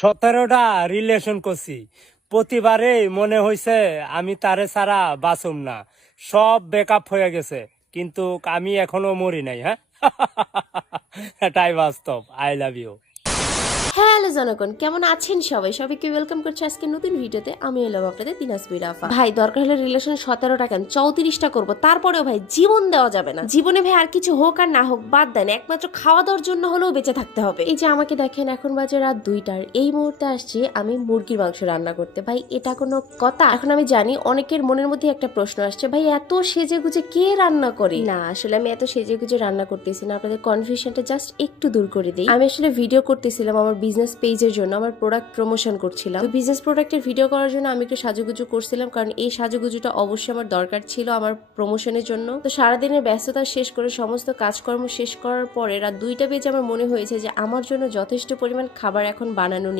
17টা relation করছি, প্রতিবারে মনে হয়েছে আমি তারে ছাড়া বাঁচুম না। সব বেকআপ হয়ে গেছে, কিন্তু আমি এখনো মরি নাই। হ্যাঁ, এটাই বাস্তব। I love you. হ্যালো জনগণ, কেমন আছেন সবাই? সবাইকে ওয়েলকাম করছি আজকে নতুন ভিডিওতে। আমি এলাম আপনাদের দিনাজপুর আফা। ভাই দরকার হলে রিলেশন 17টা কেন 34টা করবো, তারপরেও ভাই জীবন দেওয়া যাবে না। জীবনে ভাই আর কিছু হোক আর না হোক বাদ দেন, একমাত্র খাওয়া দাওয়ার জন্য হলেও বেঁচে থাকতে হবে। এই যে আমাকে দেখেন, এখন বাজে রাত 2টার, এই মুহূর্তে আসছি আমি মুরগির মাংস রান্না করতে। ভাই এটা কোনো কথা? এখন আমি জানি অনেকের মনের মধ্যে একটা প্রশ্ন আসছে, ভাই এত সেজে গুজে কে রান্না করে? না, আসলে আমি এত সেজে গুজে রান্না করতেছি না, আপনাদের কনফিউশনটা জাস্ট একটু দূর করে দিই। আমি আসলে ভিডিও করতেছিলাম আমার বিজনেস পেজের জন্য, আমার প্রোডাক্ট প্রমোশন করছিলাম। তো বিজনেস প্রোডাক্টের ভিডিও করার জন্য আমি একটু সাজুগুজু করছিলাম, কারণ এই সাজুগুজুটা অবশ্যই আমার দরকার ছিল আমার প্রমোশনের জন্য। তো সারাদিনের ব্যস্ততা শেষ করে সমস্ত কাজকর্ম শেষ করার পরে রাত 2টা বেজে আমার মনে হয়েছে যে আমার জন্য যথেষ্ট পরিমাণ খাবার এখন বানানো নেই।